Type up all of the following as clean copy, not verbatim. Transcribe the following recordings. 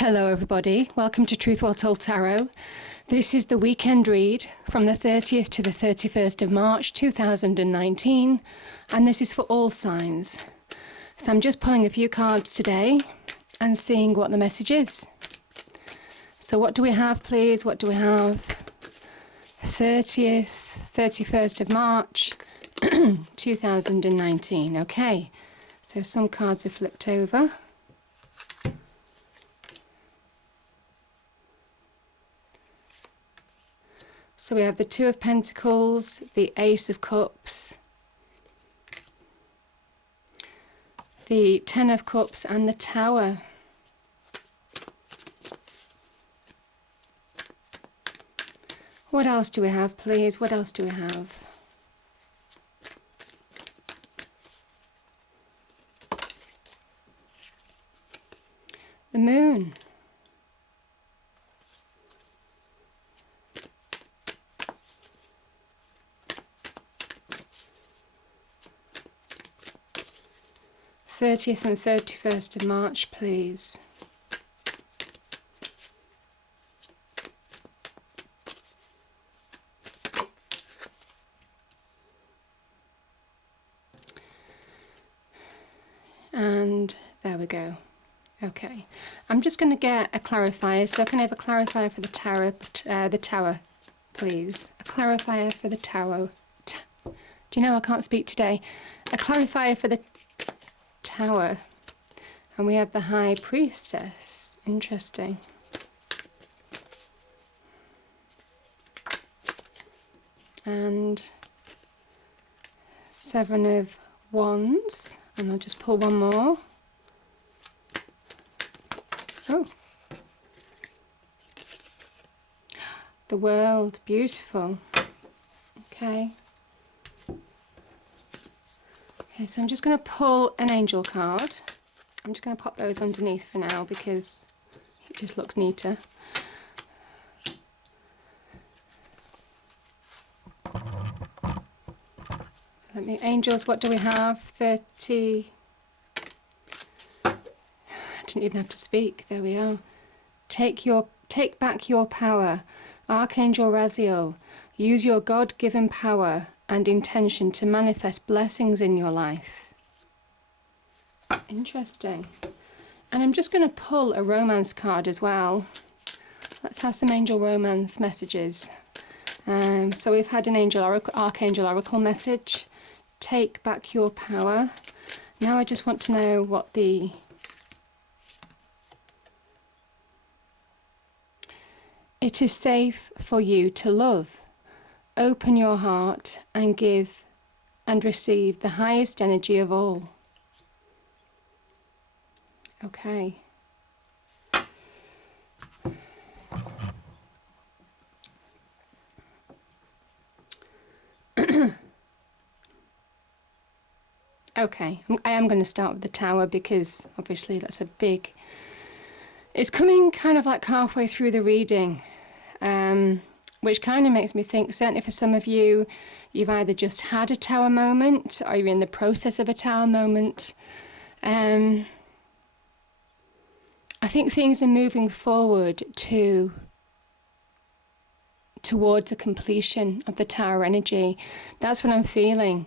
Hello everybody, welcome to Truth Well Told Tarot. This is the weekend read from the 30th to the 31st of March 2019, and this is for all signs. So I'm just pulling a few cards today and seeing what the message is. So what do we have, please? What do we have? 30th, 31st of March 2019. Okay, so some cards are flipped over. So we have the Two of Pentacles, the Ace of Cups, the Ten of Cups and the Tower. What else do we have, please? What else do we have? The Moon. th and 31st of March, please. And there we go. Okay, I'm just going to get a clarifier. So can I have a clarifier for the tower, please? A clarifier for the tower. Do you know I can't speak today? A clarifier for the Tower. And we have the High Priestess. Interesting. And Seven of Wands. And I'll just pull one more. Oh. The World. Beautiful. Okay. Okay, so I'm just going to pull an angel card. I'm just going to pop those underneath for now because it just looks neater. So let me, angels, what do we have? 30. I didn't even have to speak. There we are. Take back your power. Archangel Raziel, use your God-given power and intention to manifest blessings in your life. Interesting. And I'm just going to pull a romance card as well. Let's have some angel romance messages. So we've had an archangel oracle message. Take back your power. Now I just want to know what the it is safe for you to love. Open your heart and give and receive the highest energy of all. Okay. Okay, I am going to start with the Tower because obviously that's a big... It's coming kind of like halfway through the reading. Which kind of makes me think, certainly for some of you, you've either just had a Tower moment or you're in the process of a Tower moment. I think things are moving forward towards the completion of the Tower energy. That's what I'm feeling.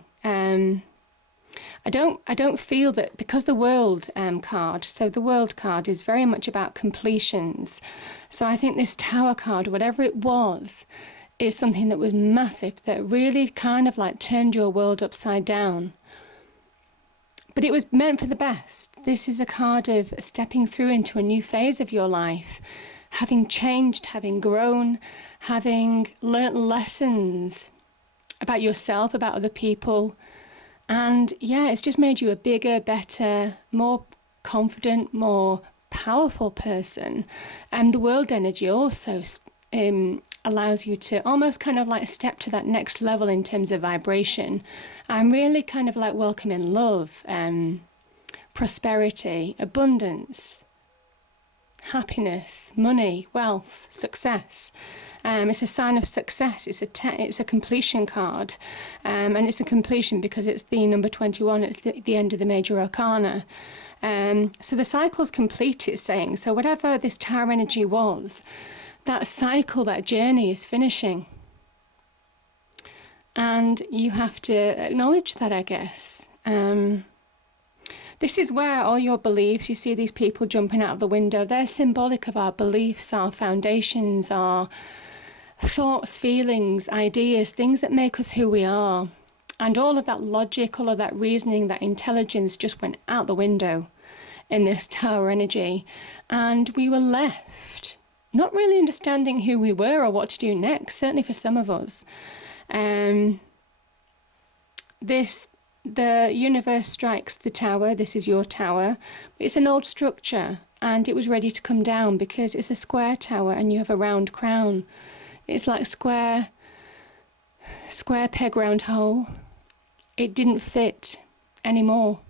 I don't feel that because the World card, so the World card is very much about completions. So I think this Tower card, whatever it was, is something that was massive, that really kind of like turned your world upside down. But it was meant for the best. This is a card of stepping through into a new phase of your life, having changed, having grown, having learnt lessons about yourself, about other people. And yeah, it's just made you a bigger, better, more confident, more powerful person. And the World energy also allows you to almost kind of like step to that next level in terms of vibration. I'm really kind of like welcoming love, prosperity, abundance, happiness, money, wealth, success. It's a sign of success. It's a completion card, and it's a completion because it's the number 21. It's the end of the major arcana. So the cycle's complete, it's saying. So whatever this Tower energy was, that cycle, that journey is finishing. And you have to acknowledge that, I guess. This is where all your beliefs, you see these people jumping out of the window, they're symbolic of our beliefs, our foundations, our thoughts, feelings, ideas, things that make us who we are. And all of that logic, all of that reasoning, that intelligence just went out the window in this Tower energy. And we were left not really understanding who we were or what to do next, certainly for some of us. The universe strikes the tower. This is your tower. It's an old structure and it was ready to come down because it's a square tower and you have a round crown. It's like square peg round hole. It didn't fit anymore.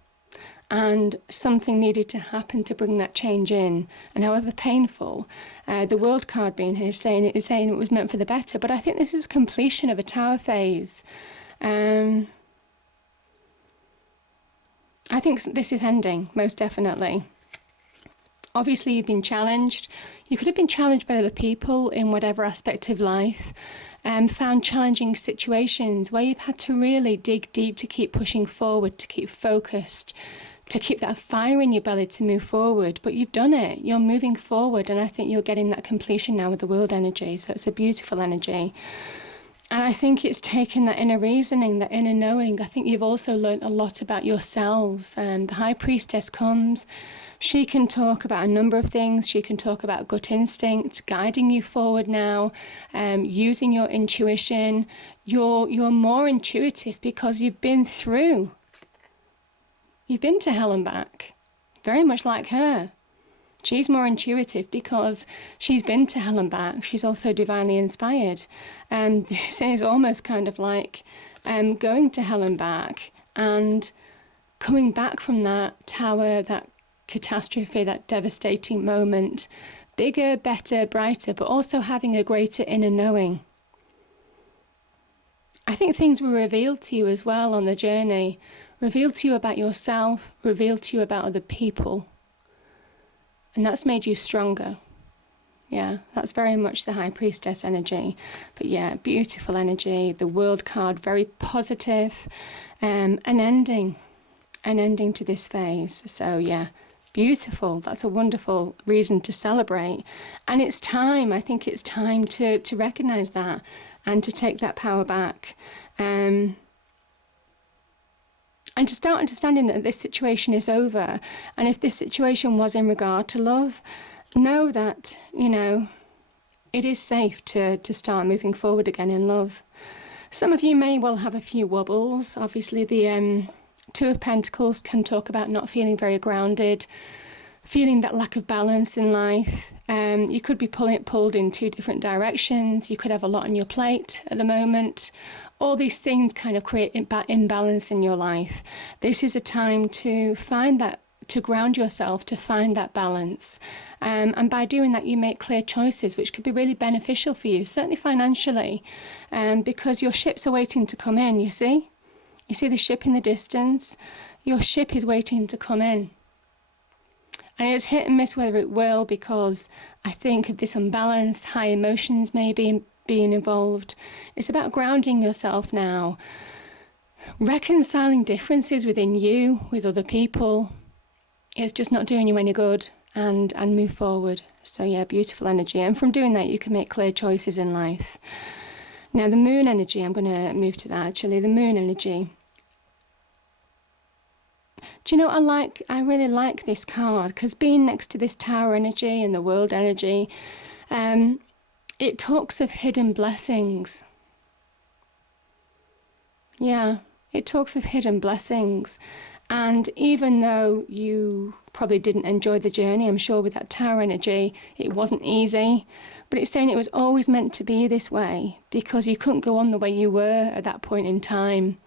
And something needed to happen to bring that change in. And however painful, the World card being here is saying it was meant for the better. But I think this is completion of a tower phase. I think this is ending, most definitely. Obviously, you've been challenged. You could have been challenged by other people in whatever aspect of life, and found challenging situations where you've had to really dig deep to keep pushing forward, to keep focused, to keep that fire in your belly to move forward. But you've done it. You're moving forward, and I think you're getting that completion now with the World energy. So it's a beautiful energy. And I think it's taken that inner reasoning, that inner knowing. I think you've also learned a lot about yourselves. The High Priestess comes. She can talk about a number of things. She can talk about gut instinct, guiding you forward now, using your intuition. You're more intuitive because you've been through. You've been to hell and back, very much like her. She's more intuitive because she's been to hell and back. She's also divinely inspired. This is almost kind of like going to hell and back and coming back from that tower, that catastrophe, that devastating moment, bigger, better, brighter, but also having a greater inner knowing. I think things were revealed to you as well on the journey, revealed to you about yourself, revealed to you about other people. And that's made you stronger. Yeah, that's very much the High Priestess energy. But yeah, beautiful energy. The World card, very positive. An ending to this phase. So yeah, beautiful. That's a wonderful reason to celebrate. And it's time, I think it's time to recognise that and to take that power back. And to start understanding that this situation is over. And if this situation was in regard to love, know that, it is safe to start moving forward again in love. Some of you may well have a few wobbles. Obviously, the Two of Pentacles can talk about not feeling very grounded, feeling that lack of balance in life. You could be pulled in two different directions. You could have a lot on your plate at the moment. All these things kind of create imbalance in your life. This is a time to find that, to ground yourself, to find that balance. And by doing that, you make clear choices, which could be really beneficial for you, certainly financially, because your ships are waiting to come in, you see? You see the ship in the distance? Your ship is waiting to come in. And it's hit and miss whether it will, because I think of this unbalanced, high emotions maybe being involved. It's about grounding yourself now, reconciling differences within you, with other people. It's just not doing you any good, and move forward. So yeah, beautiful energy. And from doing that, you can make clear choices in life. Now the Moon energy, I'm going to move to that actually. The Moon energy. Do you know, I really like this card, because being next to this Tower energy and the World energy, it talks of hidden blessings. Yeah, it talks of hidden blessings. And even though you probably didn't enjoy the journey, I'm sure with that Tower energy, it wasn't easy. But it's saying it was always meant to be this way, because you couldn't go on the way you were at that point in time.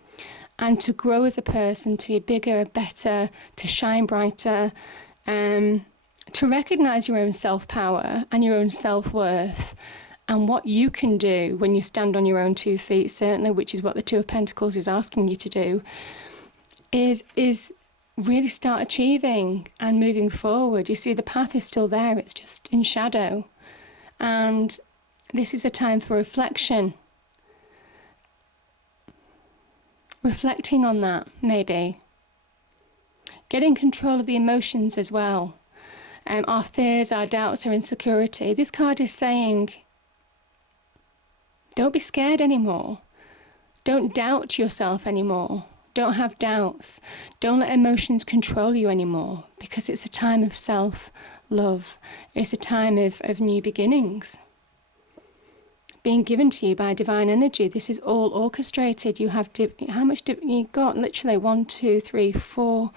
And to grow as a person, to be bigger, better, to shine brighter, to recognize your own self-power and your own self-worth and what you can do when you stand on your own 2 feet, certainly, which is what the Two of Pentacles is asking you to do, is really start achieving and moving forward. You see, the path is still there, it's just in shadow. And this is a time for reflection. Reflecting on that, maybe. Getting control of the emotions as well. Our fears, our doubts, our insecurity. This card is saying, don't be scared anymore. Don't doubt yourself anymore. Don't have doubts. Don't let emotions control you anymore, because it's a time of self-love. It's a time of new beginnings being given to you by divine energy. This is all orchestrated. You have, you got? Literally 1, 2, 3, 4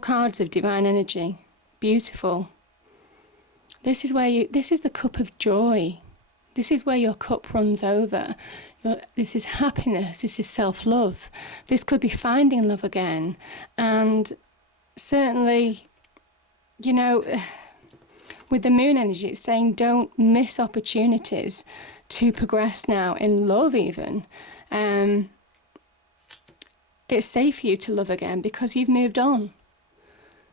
cards of divine energy. Beautiful. This is the cup of joy. This is where your cup runs over. This is happiness. This is self-love. This could be finding love again. And certainly, you know, with the moon energy, it's saying don't miss opportunities to progress now in love even. It's safe for you to love again because you've moved on.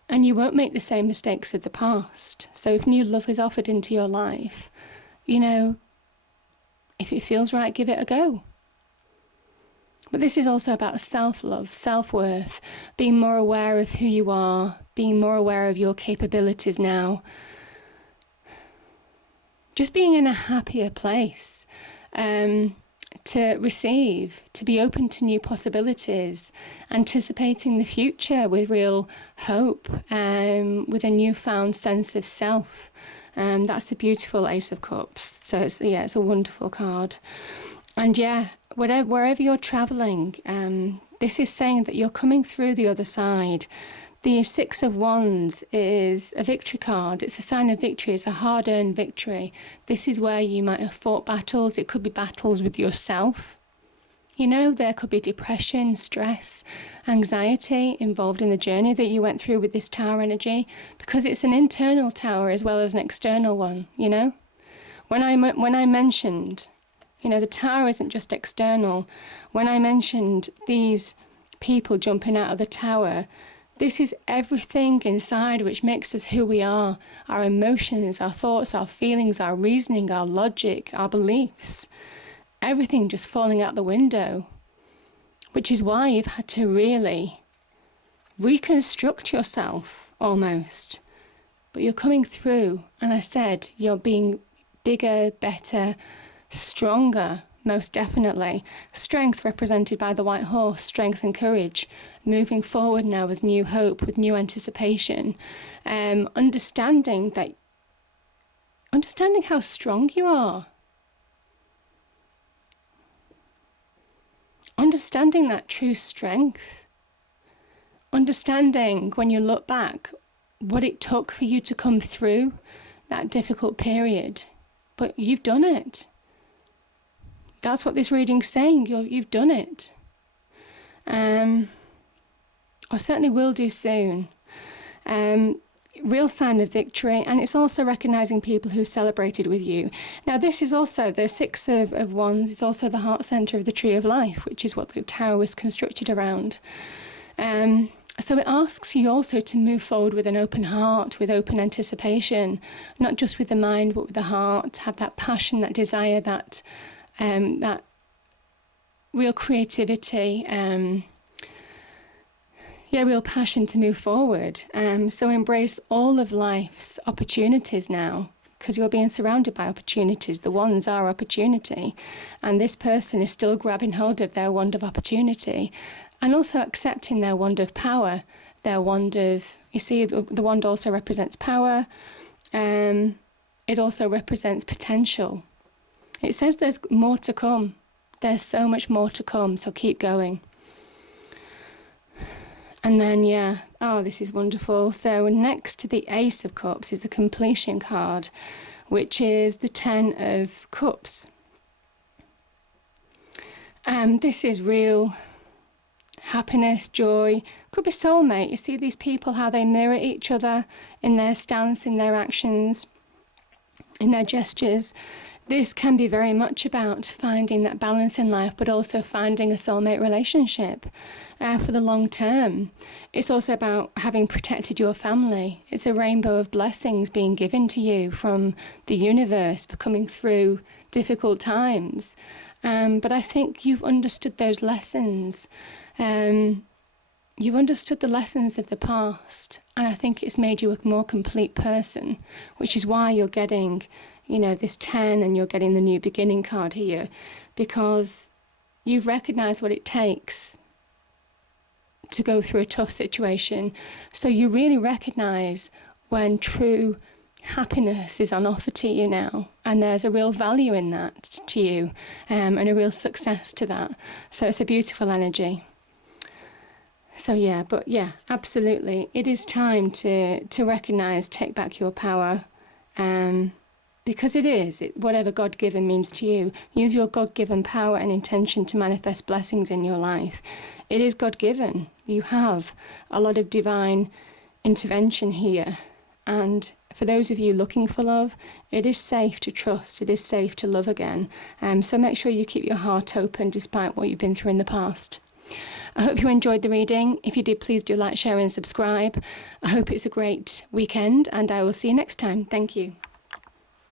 And you won't make the same mistakes of the past. So if new love is offered into your life, you know, if it feels right, give it a go. But this is also about self-love, self-worth, being more aware of who you are, being more aware of your capabilities now. Just being in a happier place to receive, to be open to new possibilities, anticipating the future with real hope, with a newfound sense of self. That's a beautiful Ace of Cups. So it's a wonderful card. And yeah, wherever you're traveling, this is saying that you're coming through the other side. The Six of Wands is a victory card. It's a sign of victory. It's a hard-earned victory. This is where you might have fought battles. It could be battles with yourself. You know, there could be depression, stress, anxiety involved in the journey that you went through with this Tower energy, because it's an internal tower as well as an external one, you know. When I mentioned, you know, the Tower isn't just external. When I mentioned these people jumping out of the Tower, this is everything inside which makes us who we are. Our emotions, our thoughts, our feelings, our reasoning, our logic, our beliefs. Everything just falling out the window. Which is why you've had to really reconstruct yourself, almost. But you're coming through, and I said you're being bigger, better, stronger, most definitely. Strength represented by the white horse, strength and courage. Moving forward now with new hope, with new anticipation. Understanding how strong you are. Understanding that true strength. Understanding, when you look back, what it took for you to come through that difficult period. But you've done it. That's what this reading's saying. You've done it. I certainly will do soon. Real sign of victory, and it's also recognising people who celebrated with you. Now, this is also the Six of Wands. It's also the heart centre of the Tree of Life, which is what the Tower was constructed around. So it asks you also to move forward with an open heart, with open anticipation, not just with the mind, but with the heart. Have that passion, that desire, that real creativity, real passion to move forward. So embrace all of life's opportunities now, because you're being surrounded by opportunities. The wands are opportunity, and this person is still grabbing hold of their wand of opportunity, and also accepting their wand of power, their wand of, you see, the wand also represents power. It also represents potential. It says there's more to come. There's so much more to come, so keep going. And then, this is wonderful. So next to the Ace of Cups is the completion card, which is the Ten of Cups. This is real happiness, joy. Could be soulmate. You see these people, how they mirror each other in their stance, in their actions, in their gestures. This can be very much about finding that balance in life, but also finding a soulmate relationship for the long term. It's also about having protected your family. It's a rainbow of blessings being given to you from the universe for coming through difficult times. But I think you've understood those lessons. You've understood the lessons of the past, and I think it's made you a more complete person, which is why you're getting, this 10, and you're getting the new beginning card here, because you've recognised what it takes to go through a tough situation. So you really recognise when true happiness is on offer to you now, and there's a real value in that to you, and a real success to that. So it's a beautiful energy. So absolutely, it is time to recognise, take back your power, because it is, whatever God-given means to you. Use your God-given power and intention to manifest blessings in your life. It is God-given. You have a lot of divine intervention here, and for those of you looking for love, it is safe to trust, it is safe to love again. So make sure you keep your heart open despite what you've been through in the past. I hope you enjoyed the reading. If you did, please do like, share and subscribe. I hope it's a great weekend, and I will see you next time. Thank you.